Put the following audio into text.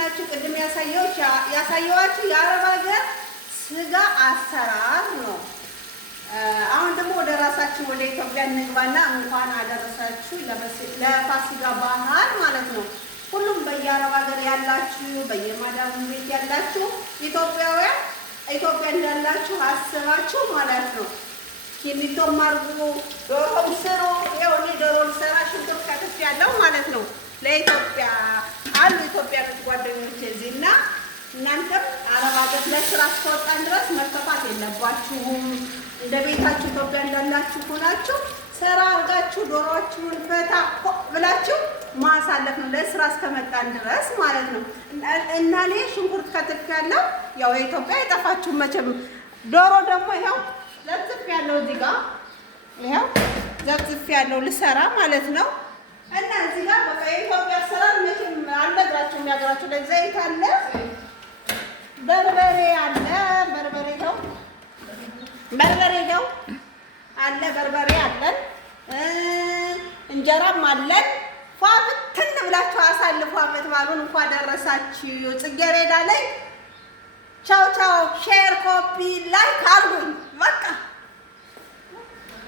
ናችሁ? ቅድም ያሳየኋችሁ የአረብ ሀገር ስጋ አሰራር ነው። አሁን ደግሞ ወደ ራሳችን ወደ ኢትዮጵያ እንግባና እንኳን አደረሳችሁ ለፋሲካ ባህል ማለት ነው። ሁሉም በየአረብ ሀገር ያላችሁ በየማዳሙ ቤት ያላችሁ ኢትዮጵያውያን ኢትዮጵያ እንዳላችሁ አስባችሁ ማለት ነው። ኪኒቶም አርጉ፣ ዶሮም ስሩ። ይኸው እኔ ዶሮ ልሰራ ሽንኩርት ከትፍ ያለው ማለት ነው። ለኢትዮጵያ አሉ ኢትዮጵያኖች ጓደኞቼ እዚህና እናንተም አረብ ሀገር ለስራ እስከወጣን ድረስ መከፋት የለባችሁም። እንደ ቤታችሁ ኢትዮጵያ እንዳላችሁ ሆናችሁ ስራ አድርጋችሁ ዶሮዎቹን ፈታ ብላችሁ ማሳለፍ ነው ለስራ እስከመጣን ድረስ ማለት ነው። እና እኔ ሽንኩርት ከትፍ ያለው ያው የኢትዮጵያ አይጠፋችሁም መቼም። ዶሮ ደግሞ ይኸው ዘብዝፍ ያለው እዚህ ጋር ይኸው ዘብዝፍ ያለው ልሰራ ማለት ነው። እና እዚህ ጋር በቃ የኢትዮጵያ አሰራር መቼም አልነግራችሁም። ያገራችሁ ላይ ዘይት አለ፣ በርበሬ አለ፣ በርበሬ ነው አለ፣ በርበሬ አለን፣ እንጀራም አለን። ፏብትን ብላችሁ አሳልፉ። አመት ባሉን እንኳን ደረሳችሁ። ጽጌረዳ ላይ ቻው ቻው። ሼር ኮፒ ላይክ አድርጉኝ በቃ።